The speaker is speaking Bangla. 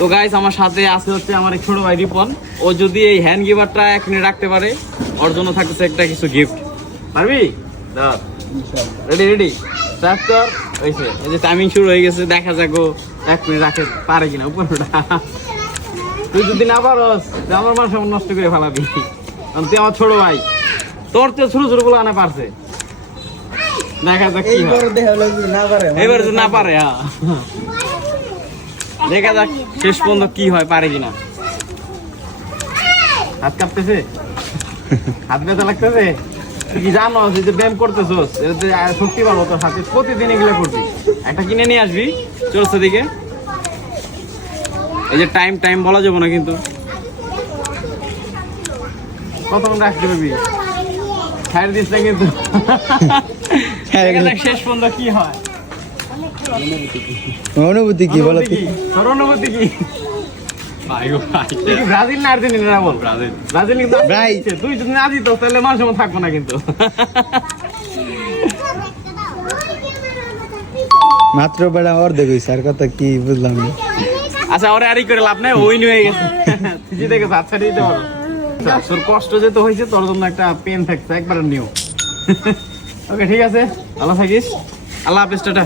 তো গাইস আমার সাথে আছে হচ্ছে আমার এক ছোট ভাই রিপন। ও যদি এই হ্যান্ড গিভারটা 1 মিনিট রাখতে পারে ওর জন্য থাকতেছে একটা কিছু গিফট। পারবি? দাও। রেডি রেডি স্টার্ট কর। হইছে, এই যে টাইমিং শুরু হয়ে গেছে, দেখা যাক ও 1 মিনিট রাখতে পারে কিনা উপরটা। তুই যদি না পারস তুই আমার মান সম্মান নষ্ট করে ফেলাবি, কারণ তুই আমার ছোট ভাই। তোর তো ছোট ছোট গুলো আনা পারছে, দেখা যাক কি হয়। এবার যদি না পারে হ্যাঁ দেখা যাক শেষ পর্যন্ত কি হয়, পারে কিনা। হাত কাঁপতেছে, হাত ব্যথা লাগতেছে। তুই কি জানো যে ব্যায়াম করতেছোস শক্তি পাবো তোর হাতে, প্রতিদিন এগুলো করবি। একটা কিনে নিয়ে আসবি চলছে দিকে। এই যে টাইম বলা যাবো না কিন্তু প্রথম রাখতে পারবি, ছাড় দিস না কিন্তু। শেষ পর্যন্ত কি হয়, অনুভূতি কি বলো? তোর অনুভূতি কি? ব্রাজিল না আর্জেন্টিনা বল? ব্রাজিল কিন্তু ভাই, তুই যদি না দিত তাহলে মানুষ থাকবো না কিন্তু। মাত্র বেড়া অর্ধেক হয়েছে, আর কথা কি বুঝলাম না। আচ্ছা ওরে আরই করে লাভ নাই, উইন হয়ে গেছে। তুই জিতে গেছে, আচ্ছা দিতে পারো। তোর কষ্ট যেতে হয়েছে তোর জন্য একটা পেন থাকছে একবার নিও। ওকে ঠিক আছে, ভালো থাকিস, আল্লাহ হাফেজ, টাটা।